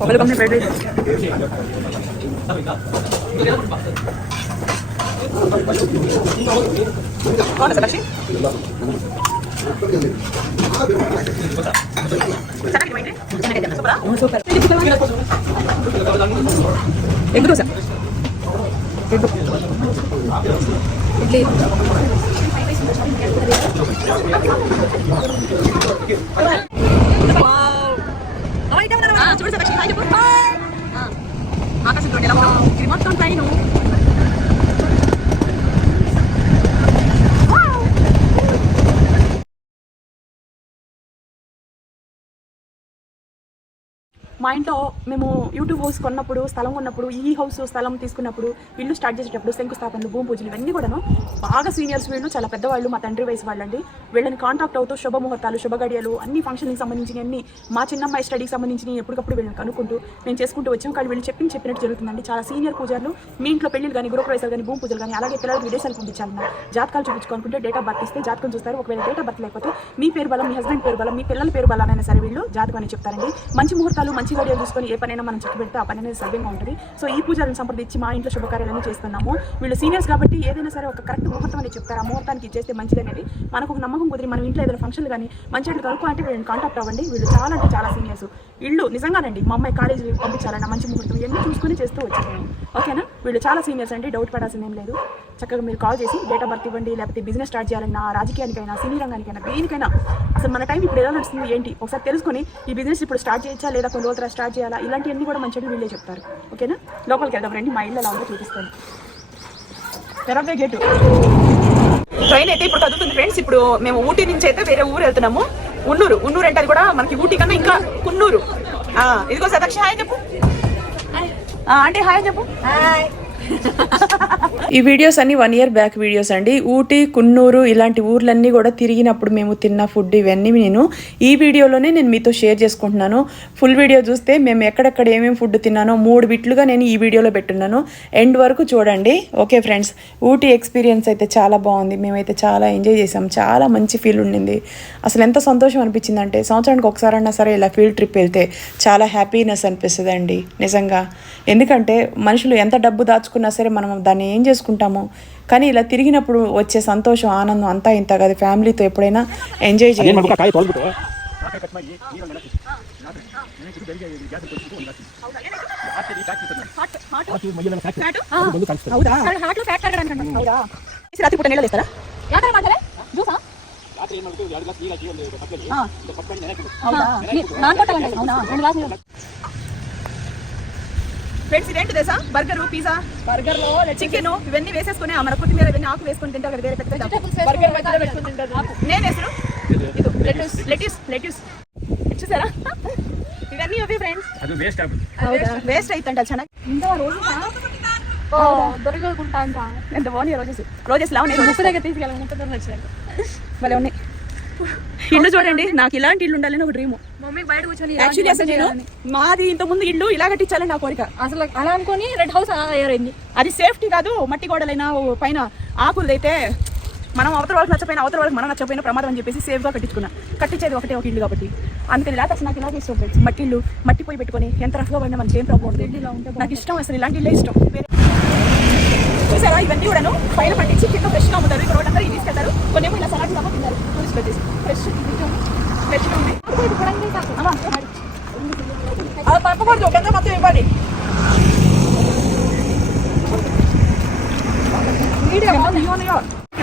పొగలు company fried rice సాక్షి super egg dosa idli చూడు సాక్షి hi చెప్పు ఆకాశం చూడండి ఎలా ఇది మొత్తం ట్రైను మా ఇంట్లో మేము యూట్యూబ్ హౌస్ కొన్నప్పుడు స్థలం ఉన్నప్పుడు ఈ హౌస్ స్థలం తీసుకున్నప్పుడు ఇల్లు స్టార్ట్ చేసేటప్పుడు శంకుస్థాపనలు భూమి పూజలు ఇవన్నీ కూడాను బాగా సీనియర్స్ వీళ్ళు చాలా పెద్దవాళ్ళు మా తండ్రి వయసు వాళ్ళండి వీళ్ళని కాంటాక్ట్ అవుతూ శుభముహూర్తాలు శుభగడియలు అన్ని ఫంక్షన్కి సంబంధించిన అన్ని మా చిన్నమ్మాయి స్టడీకి సంబంధించి ఎప్పటికప్పుడు వీళ్ళని కనుక్కుంటూ మేము చేసుకుంటూ వచ్చాం. కానీ వీళ్ళు చెప్పినట్టు జరుగుతుందండి. చాలా సీనియర్ పూజారులు మీ ఇంట్లో పెళ్లిలు కానీ గృహప్రవేశాలు కానీ భూమి పూజలు కానీ అలాగే పిల్లలకు విదేశాలు పంపించాలన్నా జాతకాలు చూపించుకోనుకుంటే డేట్ ఆఫ్ బర్త్ ఇస్తే జాతకం చూస్తారు. ఒకవేళ డేట్ ఆఫ్ బర్త్ లేకపోతే మీ పేరు బలం మీ హస్బెండ్ పేరు బలం మీ పిల్లల పేరు బలమైనా సరే వీళ్ళు జాతకం అని చెప్తారండి. మంచి ముహూర్తాలు మంచి గడియలు చూసుకొని ఏ పనైనా మనం చెక్ పెడితే ఆ పని అనేది సవ్యంగా ఉంటుంది. సో ఈ పూజలను సంప్రదించి మా ఇంట్లో శుభకార్యాలను చేస్తున్నాము. వీళ్ళు సీనియర్స్ కాబట్టి ఏదైనా సరే ఒక కరెక్ట్ ముహూర్తం అనేది చెప్తారు. ఆ ముహూర్తానికి చేస్తే మంచిది అనేది మనకు ఒక నమ్మకం కుదిరి మనం ఇంట్లో ఏదైనా ఫంక్షన్లు కానీ మంచి అట్లు కనుక్కో అంటే వీళ్ళని కాంటాక్ట్ అవ్వండి. వీళ్ళు చాలా అంటే చాలా సీనియర్స్. ఇల్లు నిజంగానండి మా అమ్మాయి కాలేజీ పంపించాలన్న మంచి ముహూర్తం ఇవన్నీ చూసుకుని చేస్తూ వచ్చాను. ఓకేనా, వీళ్ళు చాలా సీనియర్స్ అండి, డౌట్ పడాల్సింది ఏం లేదు. చక్కగా మీరు కాల్ చేసి డేట్ ఆఫ్ బర్త్ ఇవ్వండి. లేకపోతే బిజినెస్ స్టార్ట్ చేయాలన్నా రాజకీయానికైనా సినీ రంగానికైనా దేనికైనా అసలు మన టైం ఇప్పుడు ఎలా నడుస్తుంది ఏంటి ఒకసారి తెలుసుకొని ఈ బిజినెస్ ఇప్పుడు స్టార్ట్ చేయొచ్చా లేదా కొన్ని రోజులు స్టార్ట్ చేయాలా ఇలాంటివన్నీ కూడా మంచిగా వీళ్ళే చెప్తారు. ఓకేనా, లోపలికి వెళ్దాం రండి. మా ఇల్లు ఎలా ఉందో చూపిస్తాను. తెరవే గేటు ట్రైన్ అయితే ఇప్పుడు కదులుతుంది ఫ్రెండ్స్. ఇప్పుడు మేము ఊటీ నుంచి అయితే వేరే ఊరు వెళ్తున్నాము. ఉన్నూరు అంటే అది కూడా మనకి ఊటీ కన్నా ఇంకా కున్నూరు. ఇదిగో సదాక్షి హాయ్ చెప్పు. అంటే హాయ్ చెప్పు. ఈ వీడియోస్ అన్ని 1 year బ్యాక్ వీడియోస్ అండి. ఊటీ కున్నూరు ఇలాంటి ఊర్లన్నీ కూడా తిరిగినప్పుడు మేము తిన్న ఫుడ్ ఇవన్నీ నేను ఈ వీడియోలోనే నేను మీతో షేర్ చేసుకుంటున్నాను. ఫుల్ వీడియో చూస్తే మేము ఎక్కడెక్కడ ఏమేమి ఫుడ్ తిన్నానో 3 బిట్లుగా నేను ఈ వీడియోలో పెట్టున్నాను. ఎండ్ వరకు చూడండి. ఓకే ఫ్రెండ్స్, ఊటీ ఎక్స్పీరియన్స్ అయితే చాలా బాగుంది. మేమైతే చాలా ఎంజాయ్ చేసాం. చాలా మంచి ఫీల్ ఉండింది. అసలు ఎంత సంతోషం అనిపించింది అంటే సంవత్సరానికి ఒకసారన్నా సరే ఇలా ఫీల్డ్ ట్రిప్ వెళ్తే చాలా హ్యాపీనెస్ అనిపిస్తుంది అండి నిజంగా. ఎందుకంటే మనుషులు ఎంత డబ్బు దాచుకున్నా సరే మనం దాన్ని ఏం చేసుకుంటాము, కానీ ఇలా తిరిగినప్పుడు వచ్చే సంతోషం ఆనందం అంతా ఇంత కదా. ఫ్యామిలీతో ఎప్పుడైనా ఎంజాయ్ చేయండి. ఫ్రెండ్స్ ఇదేంటి తెలుసా, బర్గర్ పిజ్జా బర్గర్ లో చికెన్ ఇవన్నీ వేసేసుకుని మన కొత్తిమీర ఇవన్నీ ఆకు వేసుకొని తింటారు కదా. వేరే పెద్ద బర్గర్ మధ్యలో పెట్టుకుని తింటారు. నేను వేసాను లెట్యూస్ చూసారా, ఇవన్నీ అవి ఫ్రెండ్స్. వేస్ట్ అవుతుంట చాలా. ఇంకా రోజు దొరకకుంటా ఎంత బాగున్నాయి రోజెస్ లా ఉన్నాయి. ముప్పు దగ్గర తీసుకెళ్ళాలి. ముప్పు దగ్గర వచ్చాయి భలే ఉన్నాయి. ఇల్లు చూడండి, నాకు ఇలాంటి ఇల్లు ఉండాలని ఒక డ్రీమ్. మమ్మీ బయట కూర్చొని యాక్చువల్లీ అసలు నేను మాది ఇంత ముందు ఇల్లు ఇలా కట్టించాలని నా కోరిక. అసలు అలా అనుకుని రెడ్ హౌస్ అయ్యారైంది. అది సేఫ్టీ కాదు, మట్టి గోడలైనా పైన ఆకులు అయితే మనం అవతల వాళ్ళకి నచ్చపోయినా అవతల వాళ్ళకి మనం నచ్చపోయినా ప్రమాదం అని చెప్పేసి సేఫ్గా కట్టించుకున్నా. కట్టించేది ఒకటే ఒక ఇల్లు కాబట్టి అందుకని ఇలా అసలు నాకు ఇలాగే ఇష్టం. మట్టి ఇల్లు మట్టి పోయి పెట్టుకొని ఎంత రఫ్గా పడినా మనకి ఏం ప్రాబ్లం ఉంటుంది. నాకు ఇష్టం అసలు ఇలాంటి ఇల్లే ఇష్టం. చూసారా, ఇవన్నీ కూడాను పైన పట్టించి కింద ఫ్రెష్గా అమ్ముతారు. ఇక్కడ వాళ్ళందరూ ఇది తీసుకెళ్తారు. కొన్ని ఇలా సలాడ్ లాగా తిన్నారు. టూరిస్ట్ వచ్చేసి ఫ్రెష్గా ఉంది. అది పరపకూడదు, కింద మొత్తం ఇవ్వాలి.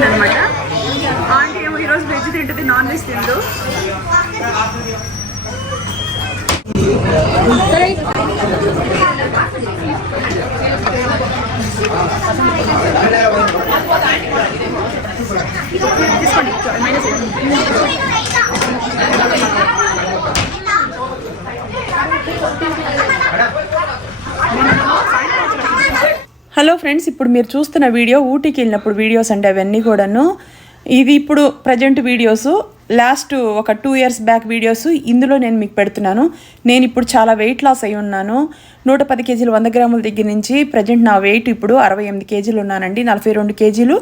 అనమాట ఆంటీ ఏమో ఈరోజు వెజ్ తింటుంది, నాన్ వెజ్ తిండు. హలో ఫ్రెండ్స్, ఇప్పుడు మీరు చూస్తున్న వీడియో ఊటీకి వెళ్ళినప్పుడు వీడియోస్ అండి అవన్నీ కూడాను. ఇది ఇప్పుడు ప్రజెంట్ వీడియోస్. లాస్ట్ ఒక 2 years బ్యాక్ వీడియోస్ ఇందులో నేను మీకు పెడుతున్నాను. నేను ఇప్పుడు చాలా వెయిట్ లాస్ అయి ఉన్నాను. 110 kgs 100 grams దగ్గర నుంచి ప్రజెంట్ నా వెయిట్ ఇప్పుడు 68 kgs ఉన్నానండి. 42 kgs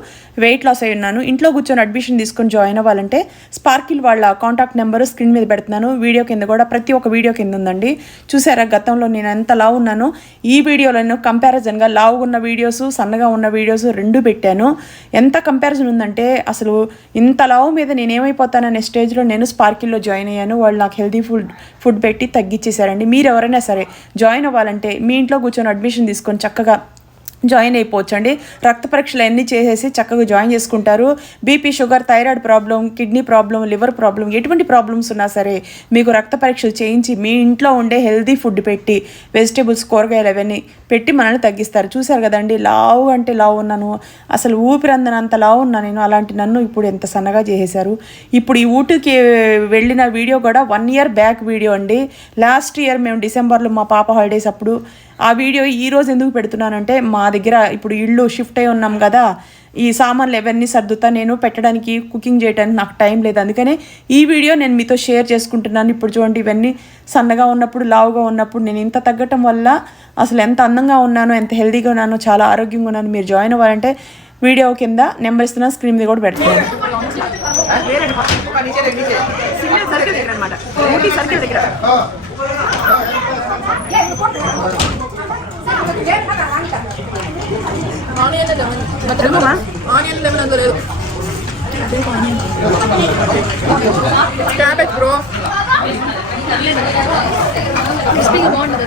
వెయిట్ లాస్ అయి ఉన్నాను. ఇంట్లో కూర్చొని అడ్మిషన్ తీసుకొని జాయిన్ అవ్వాలంటే స్పార్కిల్ వాళ్ళ కాంటాక్ట్ నెంబర్ స్క్రీన్ మీద పెడుతున్నాను. వీడియో కింద కూడా ప్రతి ఒక్క వీడియో కింద ఉందండి. చూసారా గతంలో నేను ఎంత లావు ఉన్నాను. ఈ వీడియోలో కంపారిజన్గా లావుగా ఉన్న వీడియోస్ సన్నగా ఉన్న వీడియోస్ రెండు పెట్టాను. ఎంత కంపారిజన్ ఉందంటే అసలు ఇంత లావు మీద నేనేమైపోతాననే స్టేజ్లో నేను స్పార్కిల్లో జాయిన్ అయ్యాను. వాళ్ళు నాకు హెల్తీ ఫుడ్ పెట్టి తగ్గించేశారండి. మీరు ఎవరైనా సరే జాయిన్ అవ్వాలంటే మీ ఇంట్లో కూర్చొని అడ్మిషన్ తీసుకొని చక్కగా జాయిన్ అయిపోవచ్చు అండి. రక్త పరీక్షలు అన్నీ చేసేసి చక్కగా జాయిన్ చేసుకుంటారు. BP, sugar, thyroid problem, kidney problem, liver problem, ఎటువంటి ప్రాబ్లమ్స్ ఉన్నా సరే మీకు రక్త పరీక్షలు చేయించి మీ ఇంట్లో ఉండే హెల్తీ ఫుడ్ పెట్టి వెజిటేబుల్స్, కూరగాయలు అవన్నీ పెట్టి మనల్ని తగ్గిస్తారు. చూసారు కదండి, లావు అంటే లావు ఉన్నాను, అసలు ఊపిరందనంత లావు ఉన్నాను నేను. అలాంటి నన్ను ఇప్పుడు ఎంత సన్నగా చేసేశారు. ఇప్పుడు ఈ ఊటీకి వెళ్ళిన వీడియో కూడా 1 year బ్యాక్ వీడియో అండి. లాస్ట్ ఇయర్ మేము డిసెంబర్లో మా పాప హాలిడేస్ అప్పుడు ఆ వీడియో ఈరోజు ఎందుకు పెడుతున్నానంటే మా దగ్గర ఇప్పుడు ఇల్లు షిఫ్ట్ అయి ఉన్నాం కదా, ఈ సామాన్లు ఎవరిని సర్దుతా నేను పెట్టడానికి, కుకింగ్ చేయడానికి నాకు టైం లేదు. అందుకనే ఈ వీడియో నేను మీతో షేర్ చేసుకుంటున్నాను. ఇప్పుడు చూడండి, ఇవన్నీ సన్నగా ఉన్నప్పుడు, లావుగా ఉన్నప్పుడు నేను ఇంత తగ్గటం వల్ల అసలు ఎంత అందంగా ఉన్నానో, ఎంత హెల్తీగా ఉన్నానో, చాలా ఆరోగ్యంగా ఉన్నాను. మీరు జాయిన్ అవ్వాలంటే వీడియో కింద నెంబర్ ఇస్తున్నా, స్క్రీన్ మీద కూడా పెడతాను. క్యాబేజ్ బ్రో క్రిస్పీగా బాగుంటుంది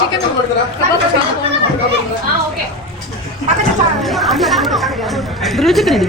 చికెన్ గ్రిల్ చికెన్ ఇది.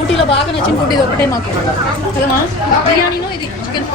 ఊటీలో బాగా నచ్చిన ఫుడ్ ఇది ఒకటే మాకు కదమ్మా. బిర్యానీను ఇది చికెన్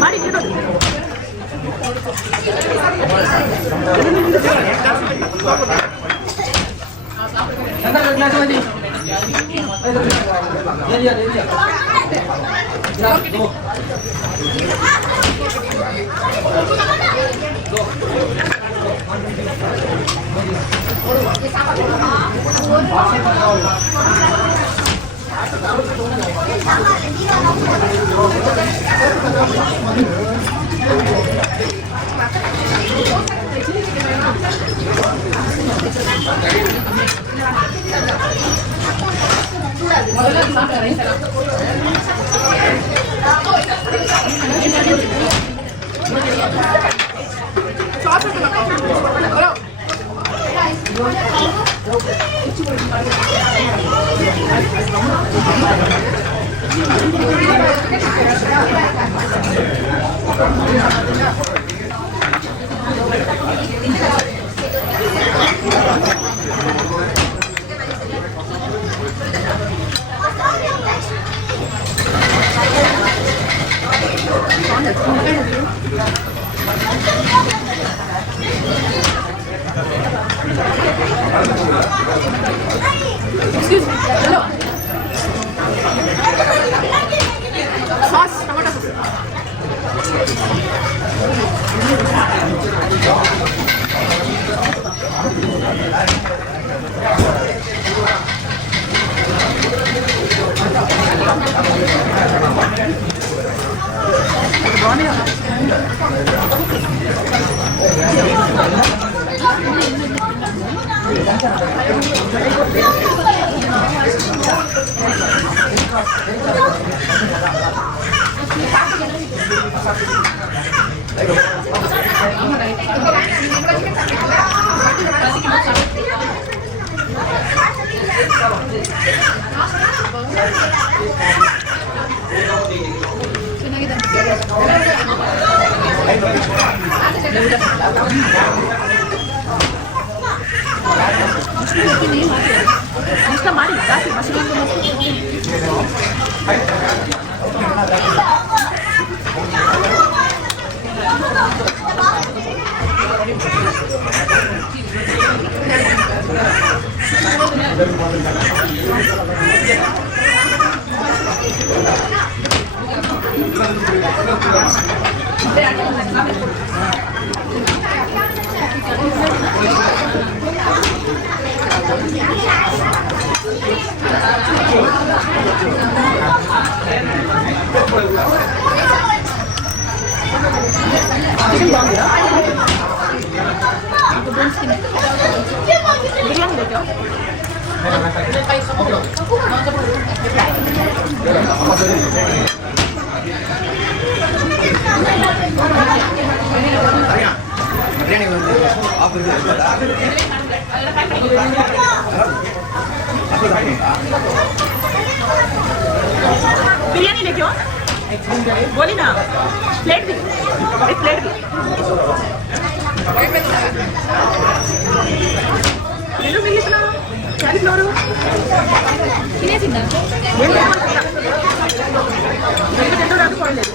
ಮಾಡಿ Excuse me. Hello. Sauce, tomato Está mal, casi, más biryani लेके आओ बोली ना प्लेट भी एक प्लेट भी నేను మిగిలిన క్యాలీఫ్లవర్ తినేసిందా రెండు రాకపోలేదు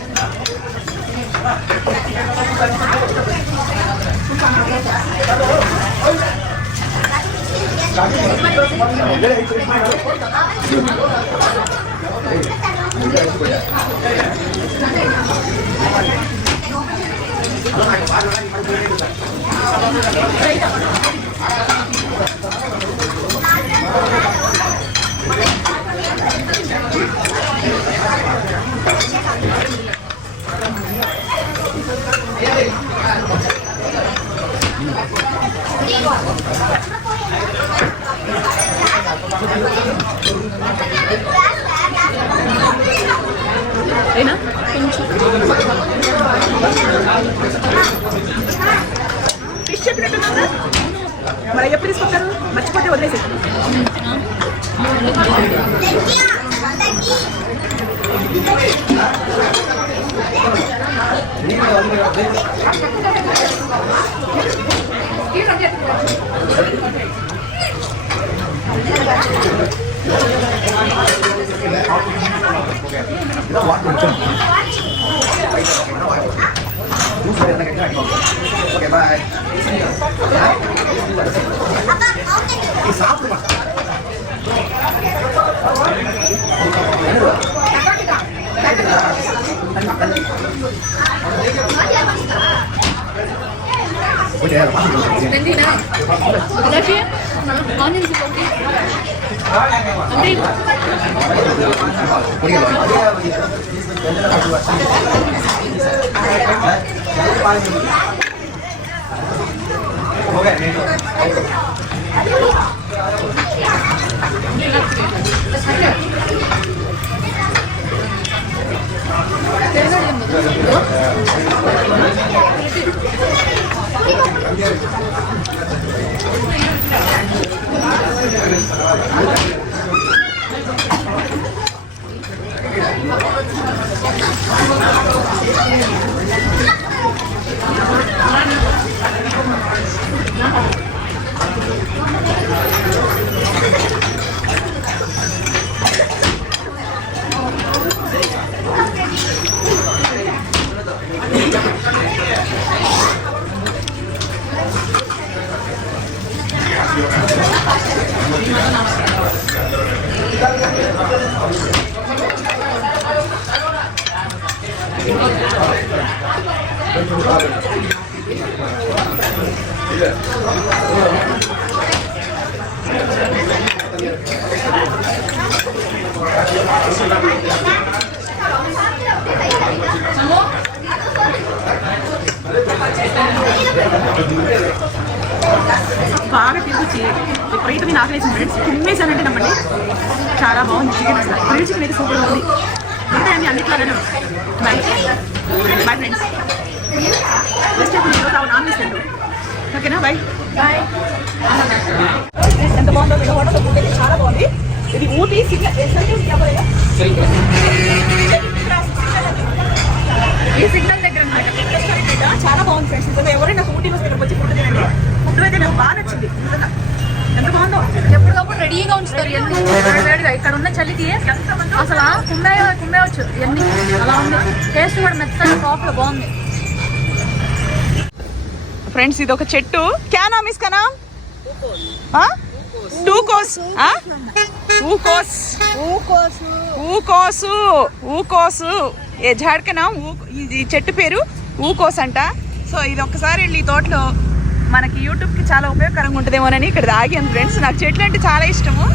Yeah. అయినా ఫిష్ చెప్పినట్టున్నా మరి ఎప్పుడు తీసుకొస్తారు? మర్చిపోతే వదిలేసి. Okay, bye. బాగా తిరిగి విపరీతమైన ఆకలేసింది ఫ్రెండ్స్. తిమ్మేసానంటే నమ్మండి, చాలా బాగుంది చికెన్. అసలు గ్రిల్ చికెన్ అయితే సూపర్ ఉంది. మిగతా అన్ని అన్నిట్లాగానే bye bye friends. Just non veg తింటారు. ఓకేనా? Bye bye. ఎంత బాగుందో వీడియో వాటర్ ఫుడ్ అయితే చాలా బాగుంది. ఇది ఊటీ సిగ్నల్ ఈ సిగ్నల్ దగ్గర చాలా బాగుంది ఫ్రెండ్స్. నిజంగా ఎవరైనా ఊటీలో వచ్చి ఫుడ్ తినండి. ఫుడ్ అయితే నాకు బాగా నచ్చింది. నిజంగా ఎంత బాగుందో. ఎప్పటికప్పుడు రెడీగా ఉంచుతారు ఎన్ని వేడిగా. ఇక్కడ ఉన్న చలికి అసలు కుమ్మేయచ్చు ఎన్ని. అలా ఉంది. టేస్ట్ కూడా మెత్తగా సాఫ్ట్ బాగుంది ఫ్రెండ్స్. ఇది ఒక చెట్టు. క్యా నామ్ ఇస్కా నామ్? టూకోస్. ఊకోసు. ఏ झाड़ का नाम ఈ చెట్టు పేరు ఊకోస్ అంట. సో ఇది ఒక్కసారి వెళ్ళి ఈ తోటలో మనకి యూట్యూబ్కి చాలా ఉపయోగకరంగా ఉంటుందేమోనని ఇక్కడ ఆగాను ఫ్రెండ్స్. నాకు చెట్లు అంటే చాలా ఇష్టము.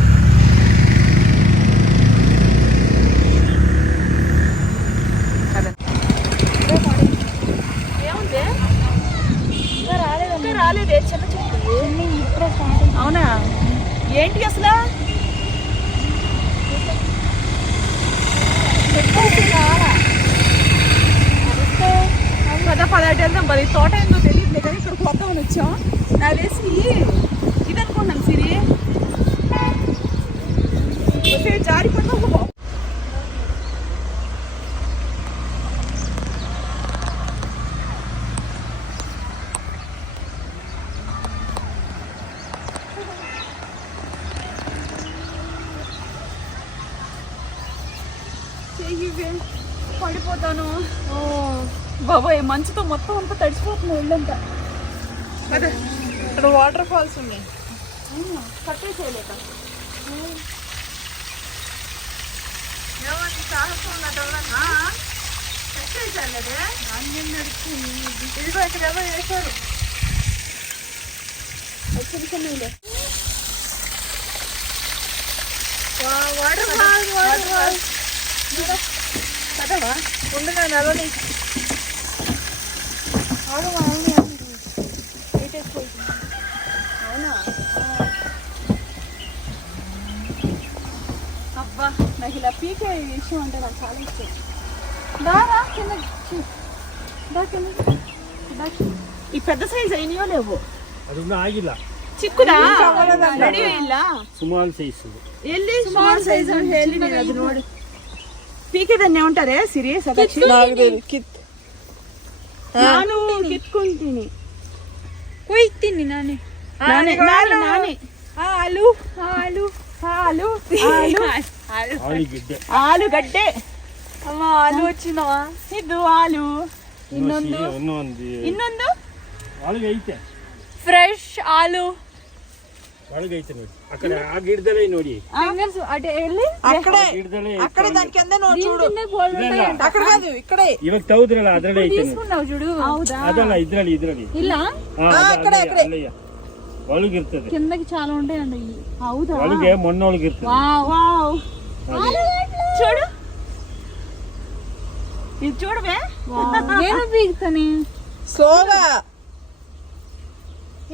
రాలేదే చిన్న చెట్టు. అవునా? ఏంటి అసలు? పదాటి వెళ్దాం. మరి తోట ఏందో తెలియదులే కానీ ఇక్కడ కొత్తమని వచ్చాం. నాకు తెలిసి ఇది అనుకున్నాను సిరి జారిపోతాం. పడిపోతాను బాబాయ్. మంచుతో మొత్తం అంతా తడిచిపోతుంది ఒళ్ళంతా. అదే ఇక్కడ వాటర్ ఫాల్స్ ఉన్నాయి. కట్టే చేయలేక ఇదిగో ఇక్కడ ఎవరు వేశారు. వాటర్ ఫాల్స్ కదవా ఉండగా నలని అవునా? పీకే ఇష్టం అంటే నాకు చాలా ఇష్టం. దారా కింద దా కింద ಈ ಪೆದ್ದ ಸೈಜ್ ಏನಿಯೋ లేవు ಅದನ್ನ ಆಗಿಲ್ಲ. ಚಿಕ್ಕದಾ ರೆಡಿ ಇಲ್ಲ ಸ್ಮಾಲ್ ಸೈಜ್ ಎಲ್ಲಿ ಸ್ಮಾಲ್ ಸೈಜ್ ಅಂತ ಹೇಳಿ ನೀನು ಅದು ನೋಡಿ ಪೀಕೆದನ್ನೇ ఉంటారే ಸೀರಿಯಸ್ ಅದಕ್ಕೆ ನಾನು ಕಿತ್ಕೊಂತೀನಿ ಕೊಯ್ತೀನಿ ನಾನೇ ನಾನೇ ಹಾಲು ಹಾಲು ಹಾಲು ಆಲೂಗಡ್ಡೆ అమ్మ ఆలు వచ్చిందవా ಇದು ಹಾಲು ಇನ್ನೊಂದು ಒಳಗೆ ಐತೆ ఫ్రెష్ ఆలు ಒಳಗೆ ಐತೆ ನೋಡಿ ಆ ಕಡೆ ಆ ಗಿಡದಲ್ಲೇ ನೋಡಿ ఫింగర్స్ అటే వెళ్ళి ಗಿಡದಲ್ಲೇ దాని కింద చూడు ಅక్కడ ಕಾದು ಇಕ್ಕಡೆ ಇವಾಗ ತೌದ್ರಲ್ಲ ಅದರಲ್ಲೇ ಐತೆ ನೋಡಿ. తీసుకున్నావు చూడు ಅದಲ್ಲ ಇದ್ರಲ್ಲಿ ಇಲ್ಲ ಅಲ್ಲಯ್ಯ ಒಳಗಿರ್ತದೆ కిందకి చాలా ఉంటాయండి ఇవి ಹೌದಾ ಒಳಗೆ ಮೊನ್ನೊಳಗಿರ್ತದೆ. ವಾವ್ చూడు ఇది చూడవే నేను బీగుతాను స్లోగా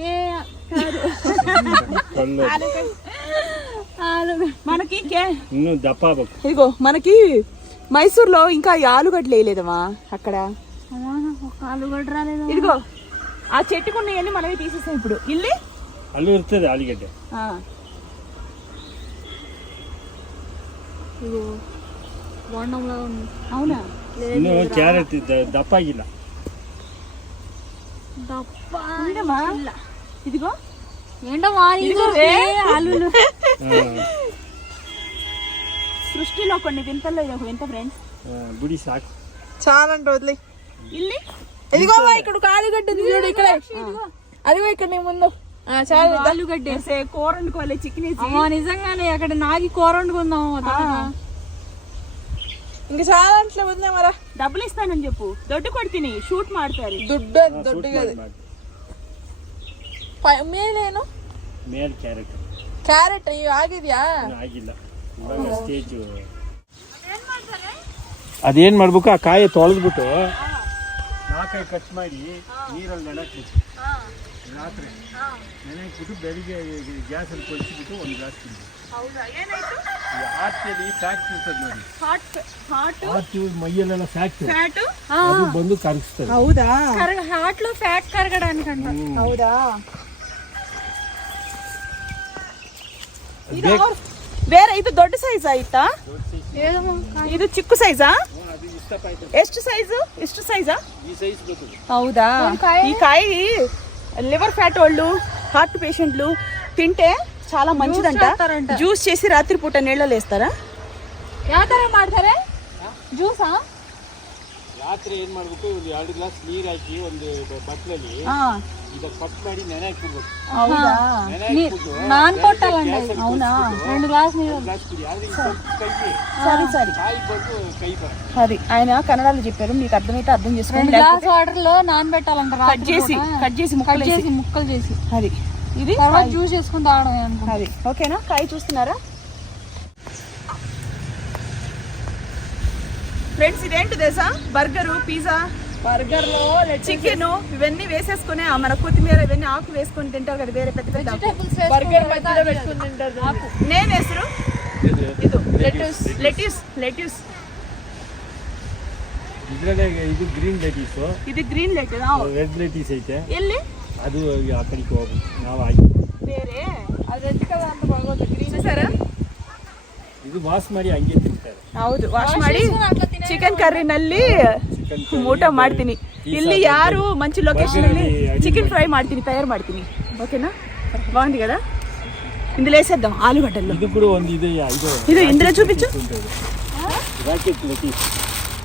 ఏ కాదు ಕಲ್ಲು ఆలు మనకి ಇನ್ನು ದಪ್ಪ ಆಗ್ಬೇಕು. ఇదిగో మనకి మైసూర్లో ఇంకా ఈ ఆలుగడ్డలు వేయలేదమ్మా అక్కడ ఒక ఆలుగడ్డ రాలేదు ఇదిగో ఆ చెట్టుకున్నవన్నీ మనమే తీసేసాం ఇప్పుడు ఇల్లి ಅಲ್ಲೂ ಇರ್ತದೆ ಆಲೂಗಡ್ಡೆ. ఇదిగో బోండంలా ఉంది అవునా ಇನ್ನು ಕ್ಯಾರೆಟ್ ದಪ್ಪ ಆಗಿಲ್ಲ. దప్ప ఉండమ్మా ఇదిగో ఏంటమ్మా ఇదిగో ఆలులు సృష్టిలో కొన్ని వింతల్లో ఇది ఒక వింత ఫ్రెండ్స్ ಬಿಡಿ ಸಾಕು. చాలండి వదిలే ఇల్లి ఇదిగో ఇక్కడ ఆలుగడ్డ ఉంది చూడు ఇక్కడ అదిగో ఇక్కడ నీ ముందు చాలా ఆలుగడ్డ కూర వండుకోవాలి చికెన్ వేసి అమ్మా నిజంగానే అక్కడ నాగి కూర వండుకుందాం ఇంకా చాలా అంట్లో వదిలే మరా డబ్బులు ఇస్తానని చెప్పు దొడ్డు కొడుತೀನಿ షూట్ ಮಾಡ್ತಾರೆ ದುಡ್ಡು ಮೇಲೇನು ಮೇಲ್ ಕ್ಯಾರೆಟ್ ಕ್ಯಾರೆಟ್ ಆಗಿದ್ಯಾ ಆಗಿಲ್ಲ ಇವಾಗ ಸ್ಟೇಜ್. ಅದೇನ್ ಮಾಡ್ಬೇಕು ಆ ಕಾಯಿ ತೊಳೆದ್ಬಿಟ್ಟು 4 ಕಟ್ ಮಾಡಿ ನೀರಲ್ಲಿ ನೆನಕ್ಬಿಟ್ಟು ರಾತ್ರಿ ನೆನಕ್ಬಿಟ್ಟು ಬೆಳಿಗ್ಗೆ ಗ್ಯಾಸಲ್ಲಿ ಕೊಚ್ಚಿಬಿಟ್ಟು ಒಂದು ಗ್ಲಾಸ್ ತಿನ್ಬೇಕು. ಹಾರ್ಟಲ್ಲಿ ಫ್ಯಾಕ್ಟ್ ಇರ್ತದೆ ನೋಡಿ, ಹಾರ್ಟ್ ಮೈಯಲ್ಲೆಲ್ಲ ಫ್ಯಾಕ್ಟ್ ಅದು ಬಂದು ಕರಗಿಸ್ತದೆ. ಹೌದಾ హార్ట్ లో ఫ్యాట్ కరగడానికి అంట ಹೌದಾ ಬೇರೆ ಇದು ದೊಡ್ಡ ಸೈಜ್ ಆಯ್ತಾ ಇದು ಚಿಕ್ಕ ಸೈಜಾ ಎಷ್ಟು ಸೈಜು ಇಷ್ಟು ಸೈಜಾ ಈ ಸೈಜ್ ಬರ್ತದೆ. ಹೌದಾ ఈ కాయ లివర్ ఫ్యాట్ వాళ్ళు హార్ట్ పేషెంట్లు తింటే చాలా మంచిదంట. జ్యూస్ చేసి రాత్రి పూట నీళ్ళలో వేస్తారా? ಯಾವ ತರ ಮಾಡ್ತಾರೆ ಜ್ಯೂಸಾ? ರಾತ್ರಿ ಏನ್ ಮಾಡ್ಬೇಕು, 2 ಗ್ಲಾಸ್ ನೀರ್ ಹಾಕಿ ಒಂದು ಬಟ್ಲಲ್ಲಿ ಇದ ಕಟ್ ಮಾಡಿ ನೆನೆ ಹಾಕ್ಬಿಡ್ಬೇಕು. నాన్ కొట్టాలండి. అవునా 2 గ్లాస్ నీళ్ళు సరే సరే కాయి ಬಂದು ಕೈ ಬರುತ್ತೆ. అది ఆయన కన్నడలో చెప్పారు, మీకు అర్థమైతే అర్థం 2 చేసుకోండి. గ్లాస్ వాటర్ లో నాన్ పెట్టాలంట కట్ చేసి ముక్కలు చేసి అది ఇది తర్వాత జ్యూస్ చేసుకుని తాగడం అనుకుంటా. అది ఓకేనా? కాయ చూస్తున్నారా ఫ్రెండ్స్? ఇదేంటి తెలుసా? బర్గరు, పిజ్జా, బర్గర్ లో చికెన్ ఇవన్నీ వేసేసుకుని మన కొత్తిమీర ఇవన్నీ ఆకు వేసుకొని తింటారు కదా, వేరే పెద్ద పెద్ద బర్గర్ మధ్యలో పెట్టుకుని తింటారు. నేను ಹೆಸರು ಇದು ಲೆಟ್ಯೂಸ್ ಇದ್ರಲ್ಲೇ ಇದು ಗ್ರೀನ್ ಲೆಟೀಸ್, ఇది గ్రీన్ లెటర్. ರೆಡ್ ಲೆಟೀಸ್ ಐತೆ, ಎಲ್ಲಿ ಅದು ಆ ಕಡೆಗೆ ಹೋಗ್ಬೇಕು ನಾವು ಹಾಕಿ ಬೇರೆ ಅದು ರೆಡ್ ಕಲರ್ ಅಂತ ಬರೋದು ಗ್ರೀನ್ ಸರ್. ಇದು ವಾಶ್ ಮಾಡಿ ಹಂಗೆ ತಿಂತಾರೆ. ಹೌದು, ವಾಶ್ ಮಾಡಿ ಚಿಕನ್ ಕರ್ರಿನಲ್ಲಿ ಊಟ ಮಾಡ್ತೀನಿ. ಇಲ್ಲಿ ಯಾರು మంచి లొకేషన్ ಅಲ್ಲಿ చికెన్ ఫ్రై ಮಾಡ್ತೀನಿ, తయారు ಮಾಡ್ತೀನಿ. ఓకేనా? బాగుంది కదా? ఇందులో వేసేద్దాం ఆలుగడ్డల్లో. ఇది కూడా ఉంది, ఇది ఇందులో చూపించు. ರಾಕೆಟ್ ಲೆಟೀಸ್,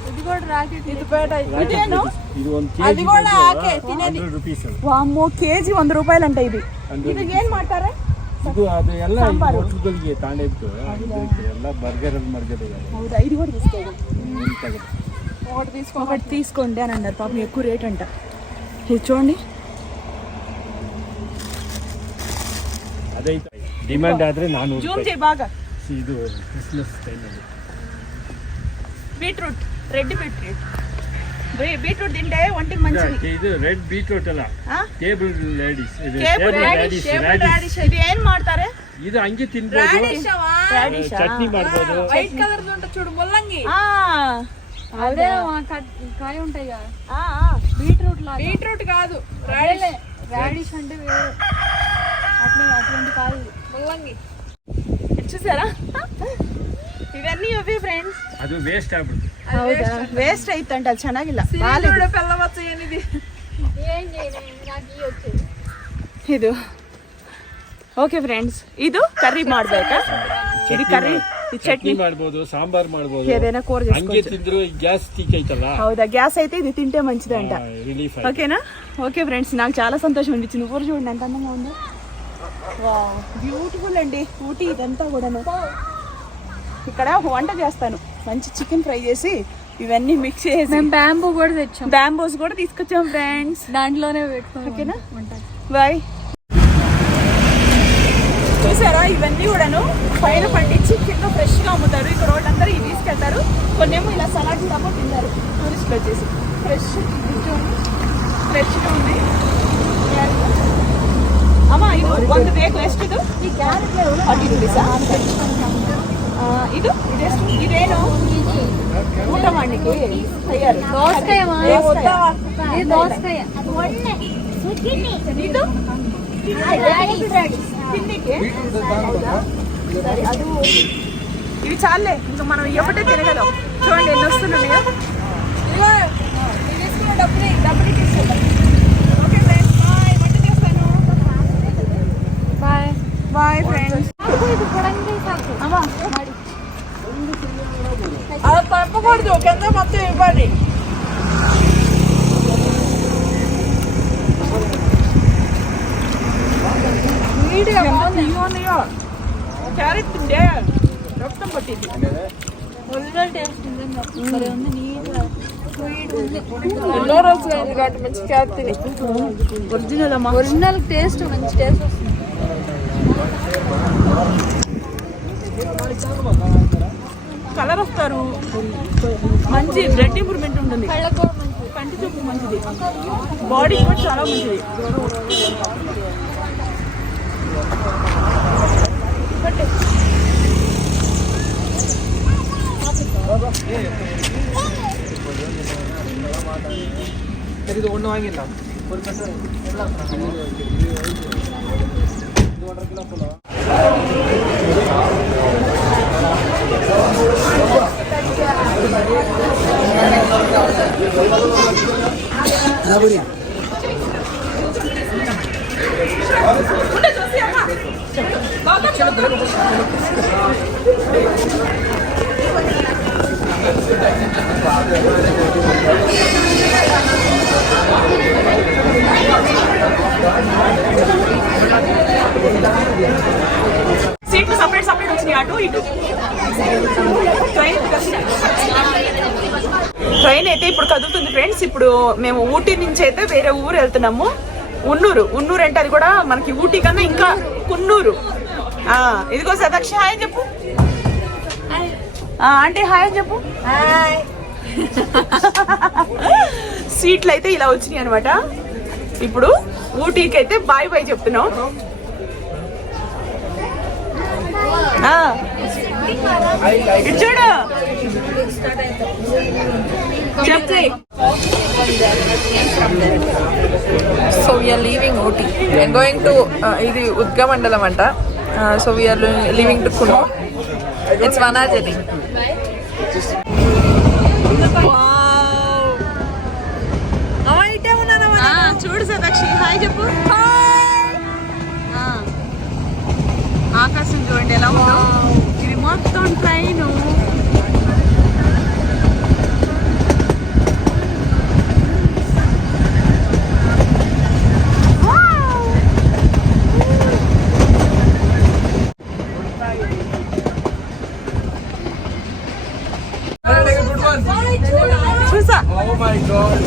ఇది కూడా రాకెట్. ఇది పేట ఇదేను, ಇದು ಒಂದು అది కూడా ಆಕೆ ತಿನ್ನೋದು. ₹100. ವಾಮ್ಮೋ, ಕೆಜಿ ₹100 ಅಂట ಇದು. ಇದು ಏನ್ ಮಾಡ್ತಾರೆ? ಇದು ಅದು ಎಲ್ಲ ಹೋಟೆಲ್ಗಳಿಗೆ ತಾಂಡಿಬಿಟ್ಟು ಎಲ್ಲ ಬರ್ಗರ್ ಅಲ್ಲಿ ಮರ್ಗದ. ಹೌದಾ? ఇది కూడా తీసుకోండి, ఒకటి తీసుకోండి అని అన్నారు. పాపం ఎక్కువ రేట్ అంట. ఇది చూడండి, ಅದೈತೆ ಡಿಮ್ಯಾಂಡ್ ಆದ್ರೆ 400 ಜೂಮ್ ರೂಪಾಯಿ. చేయి బాగా. ಇದು ಕ್ರಿಸ್ಮಸ್ ಟೈಮಲ್ಲಿ బీట్రూట్, రెడ్ బీట్రూట్ తింటే ఒంటికి మంచిది. ಇದು ರೆಡ್ ಬೀಟ್ರೂಟ್ ಅಲ್ಲ, ಟೇಬಲ್ ಲೇಡೀಸ್, ಇದು ಟೇಬಲ್ ಟೇಬಲ್ ರಾಡಿಶ್. ಲೇಡೀಸ್ ಇದು ಏನ್ ಮಾಡ್ತಾರೆ? ಇದು ಹಂಗೆ ತಿನ್ಬೋದು, ಚಟ್ನಿ ಮಾಡ್ಬೋದು. వైట్ కలర్ ఉంటుంది చూడు ముల్లంగి, అదే కాయ ఉంటాయి కదా, బీట్రూట్ లాగా. బీట్రూట్ కాదు, రాడిష్ అంటే వేరే, అటువంటి కాదు ముల్లంగి. చూసారా ఇవన్నీ అవి ఫ్రెండ్స్. ಅದು ವೇಸ್ಟ್ ಆಗ್ಬಿಡುತ್ತೆ. ಹೌದಾ, ವೇಸ್ಟ್ ಐತಂಟ, ಅದು ಚೆನ್ನಾಗಿಲ್ಲ. పెళ్ళవచ్చు ఏనిది ఏం చేయలేదు, నాకు ఈ వచ్చేది ಇದು. ಓಕೆ ಫ್ರೆಂಡ್ಸ್, ಇದು ಕರ್ರಿ ಮಾಡ್ಬೇಕಾ? ಇದು ಕರ್ರಿ, ಇದು ಚಟ್ನಿ ಮಾಡ್ಬೋದು, ಸಾಂಬಾರ್ ಮಾಡ್ಬೋದು, ఏదైనా కూర ಹಂಗೆ చేసుకోవచ్చు. ತಿಂದ್ರು ಗ್ಯಾಸ್ ತೀಕ್ ಐತಲ್ಲ, ಹೌದಾ, ಗ್ಯಾಸ್ అయితే ఇది తింటే మంచిదంట. ರಿಲೀಫ್. ఓకేనా? ఓకే ఫ్రెండ్స్, నాకు చాలా సంతోషం అనిపించింది. ఊరు చూడండి ఎంత అందంగా ఉందో. వావ్, బ్యూటిఫుల్ అండి ఊటీ ఇదంతా కూడాను. ఇక్కడ వంట చేస్తాను, మంచి చికెన్ ఫ్రై చేసి ఇవన్నీ మిక్స్ చేసి. మేము బ్యాంబూ కూడా తెచ్చాం, బ్యాంబోస్ కూడా తీసుకొచ్చాం ఫ్రెండ్స్, దాంట్లోనే పెట్టుకున్నాం. ఓకేనా? బాయ్. చూసారా, ఇవన్నీ కూడాను పైన పండించి కింద ఫ్రెష్గా అమ్ముతారు. ఇక్కడ వాళ్ళందరూ ఇవి తీసుకెళ్తారు, కొన్నేమో ఇలా సలాడ్ లాగా తిన్నారు టూరిస్టులు వచ్చేసి. ఫ్రెష్గా ఉంది. ಅಮ್ಮ ಇದು ಒಂದು ಬೇಕು, ಎಷ್ಟಿದು? 40 ರೂಪೀಸಾ? ಇದು ಇದೆಷ್ಟು? ಇದೇನು ಊಟ ಮಾಡಲಿಕ್ಕೆ ತಯಾರು? దోసకాయ ಇದು తిండికి. సరే, అది ఇవి చాలే, ఇంకా మనం ఒకటే తినగలం. చూడండి ఎన్ని వస్తున్నాయో. డబ్బులు తీసుకుంటాం. Okay friends, bye. వంట చేస్తాను. Bye bye friends. అమ్మా అది తప్పకూడదు, కింద మొత్తం ఇవ్వాలి. క్యారెట్ తింటే రక్తం పట్టింది. ఒరిజినల్ టేస్ట్ ఉంది, నీట్గా స్వీట్ ఉంది. ఎన్నో రోజులు అయింది కాబట్టి మంచి క్యారెట్ తిని. ఒరిజినల్ అమ్మా, ఒరిజినల్ టేస్ట్, మంచి టేస్ట్ వస్తుంది. కలర్ వస్తారు, మంచి బ్లడ్ ఇంప్రూవ్మెంట్ ఉంటుంది, కళ్ళకు కూడా మంచిది, కంటి చూపు మంచిది, బాడీ కూడా చాలా మంచిది. இது ஒன்று வாங்கிடலாம். ஒரு கட்டு எல்லாம் సీట్లు సపరేట్ సపరేట్ వచ్చినాయి, అటు ఇటు. ట్రైన్ అయితే ఇప్పుడు కదులుతుంది ఫ్రెండ్స్. ఇప్పుడు మేము ఊటీ నుంచి అయితే వేరే ఊరు వెళ్తున్నాము. ఉన్నూరు అంటే అది కూడా మనకి ఊటీ కన్నా ఇంకా కున్నూరు. ఇదిగో సదాక్షి హాయ్ అని చెప్పు. అంటే హాయ్ అని చెప్పు. సీట్లు అయితే ఇలా వచ్చినాయి అనమాట. ఇప్పుడు ఊటీకి అయితే బాయ్ బాయ్ చెప్తున్నాం. చూడు చెప్తే. So we are leaving Ooty. We are going to ఇది ఉద్గా మండలం అంట. So we are leaving to Kunnur. It's Vanajati. చూడు సదాక్షి హాయ్ చెప్పు. ఆకాశం చూడండి ఎలా ఉందో. ఇది మొత్తం ట్రైన్. చూసా. Oh my god.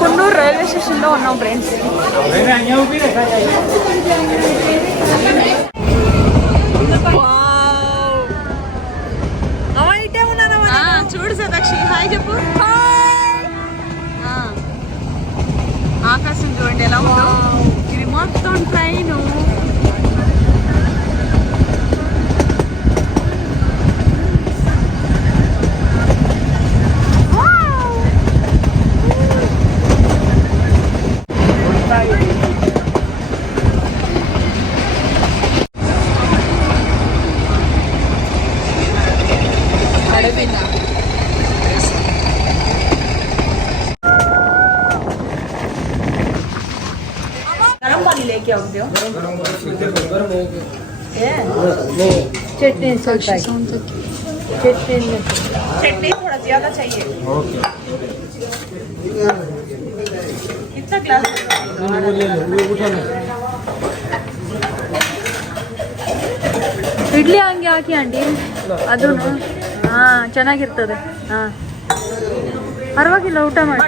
Kunnur railway స్టేషన్లో ఉన్నాం ఫ్రెండ్స్. చూడు సదాక్షి, హాయ్ చెప్పు. ఆకాశం చూడండి ఎలా ఉందో. ఇది మొత్తం ట్రైను. गरम पानी लेके आओ दो. चटनी चलता है. चटनी थोड़ा ज्यादा चाहिए. कितना ग्लास? ಇಡ್ಲಿ ಹಂಗೆ ಹಾಕಿ ಆಂಟಿ, ಅದು ಚೆನ್ನಾಗಿರ್ತದೆ. ಪರವಾಗಿಲ್ಲ, ಊಟ ಮಾಡಿ.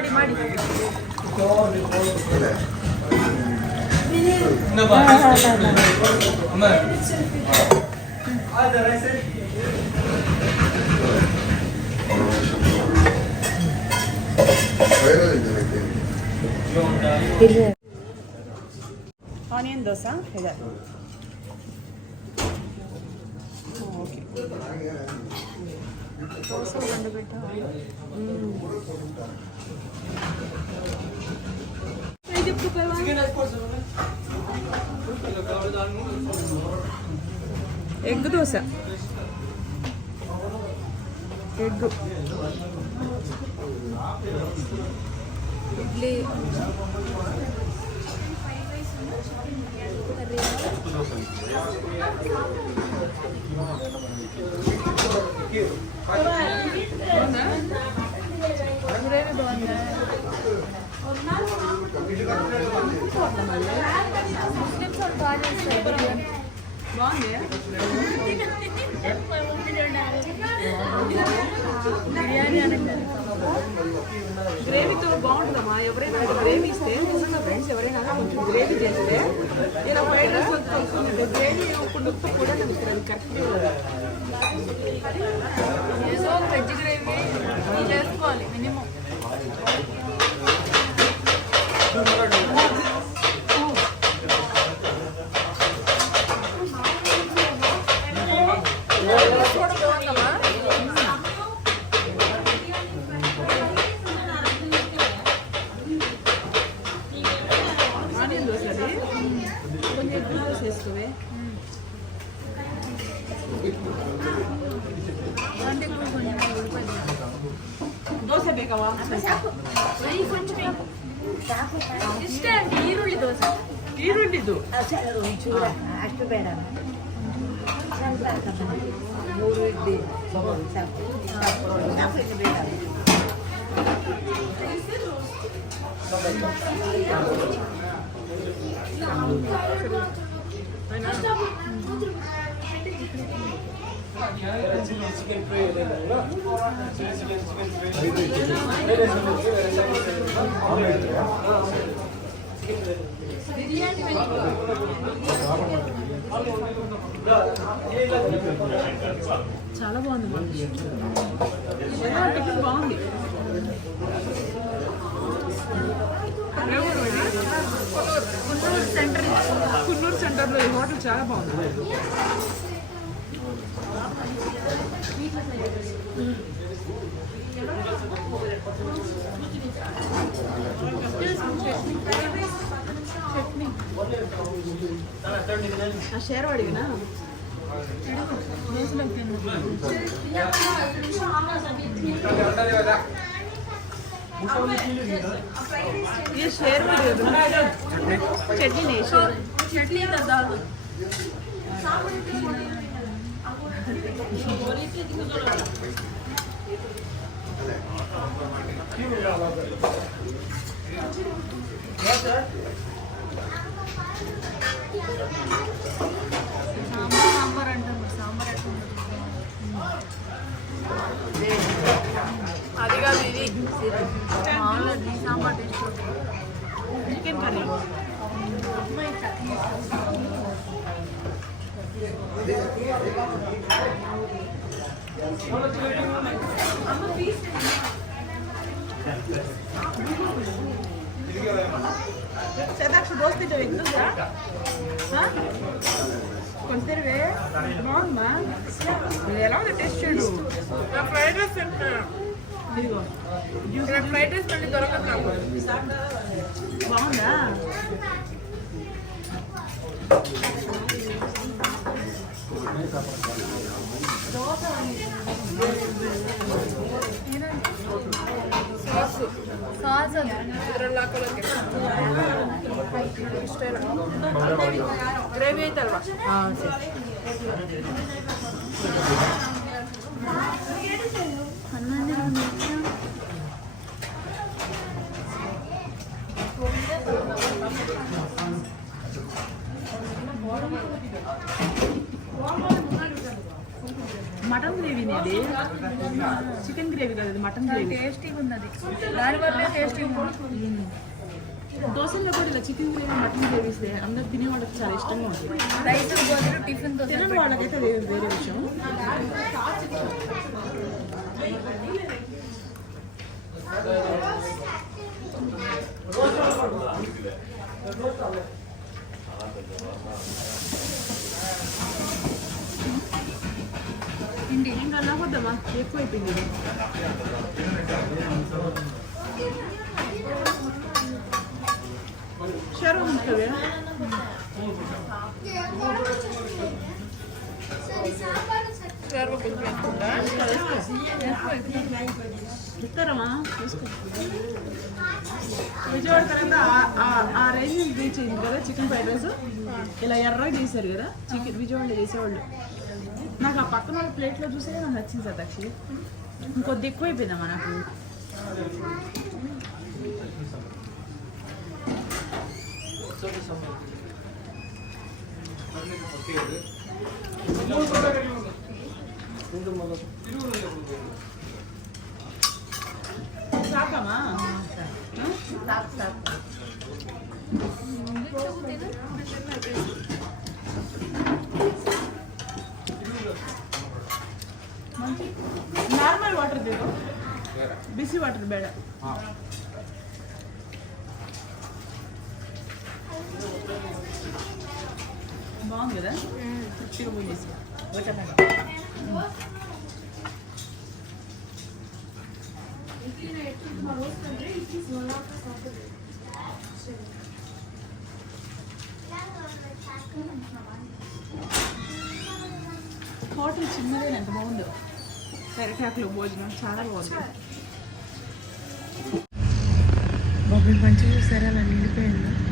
ಆನಿಯನ್ ದೋಸಾ ಇದೆ. ఎగ్ దోశ, ఎగ్ ఇడ్లీ, గ్రేవీతో బాగుంటుందమ్మా. ఎవరైనా గ్రేవీ ఇస్తే నిజంగా ఫ్రెండ్స్, ఎవరైనా కొంచెం గ్రేవీ చేస్తే ఇలా ఫ్రైడ్ రైస్ వస్తుంది. గ్రేవీ కూడా కరెక్ట్. ఏదో వెజ్ గ్రేవీ చేసుకోవాలి మినిమం. ఆనియన్ దోశ అది కొంచెం ఎగ్ దోశ వేసుకుని దోశ ಬೇಕವಾ? ಇಷ್ಟೇ ಆಂಟಿ, ಈರುಳ್ಳಿ ದೋಸೆ. ಈರುಳ್ಳಿದು ಅಷ್ಟು ಬೇಡ. ಮೂರು ಇಡ್ಲಿ ಬೇಡ. చికెన్ ఫ్రై చాలా బాగుంది. టిఫిన్ బాగుంది. కున్నూరు సెంటర్లో ఈ హోటల్ చాలా బాగుంది. ఆ షేర్వాడివినా? ये शेरवाड़ी चटनी नहीं, ಚಟ್ನಿ दाल. సాంబార్ అంటారు. సాంబార్ ఎట్లా మామూలు సాంబార్ టేస్ట్ చికెన్ కర్రీ చదాక్షి దోశ తింటావు ఎక్కువ కొంతవే బాగుందా ఇది ఎలా ఉంది టేస్ట్ చూడు ఫ్రైడ్ రైస్ ఇదిగో ఫ్రైడ్ రైస్ మళ్ళీ దొరకదు నాకు బాగుందా ಸಾಸ್ ಇದ್ರಲ್ಲಿ ಹಾಕೊಳ್ಳೋಕೆ ಇಷ್ಟ ಇಲ್ಲ ಗ್ರೇವಿ ಐತಲ್ವಾ మటన్ గ్రేవీని అది చికెన్ గ్రేవీ కదా మటన్ గ్రేవీ టేస్టీగా ఉన్నది దానివల్లే టేస్టీగా ఉంది దోశల్లో కూడా ఇలా చికెన్ గ్రేవీ మటన్ గ్రేవీస్ అందరు తినే వాళ్ళకి చాలా ఇష్టంగా ఉంటుంది రైస్ బదులు టిఫిన్ తో తినని వాళ్ళకైతే అది వేరే విషయం ఇంకా నవ్వద్దామా ఎక్కువైపోయింది షరవ ఉంటుంది ఇస్తారమ్మా తీసుకో విజయవాడ తర్వాత ఆ రేంజ్ రీచ్ అయింది కదా చికెన్ ఫ్రైడ్ రైస్ ఇలా ఎర్రగా చేశారు కదా చికెన్ విజయవాడలో చేసేవాళ్ళు నాకు ఆ పక్కన వాళ్ళ ప్లేట్లో చూసే నాకు నచ్చింది సార్ యాక్చువల్లీ ఇంకొద్ది ఎక్కువైపోయిందమ్మా నాకు సాకమ్మా ನಾರ್ಮಲ್ ವಾಟರ್ ಬೇಕು ಬಿಸಿ ವಾಟರ್ ಬೇಡ బాగుంది కదా తృప్తిగా పోయేసి హోటల్ చిన్నదే ఎంత బాగుందో తెరటాకులో భోజనం చాలా బాగుంది బొబ్బిలి పంచి చూసారా అలా నిండిపోయింది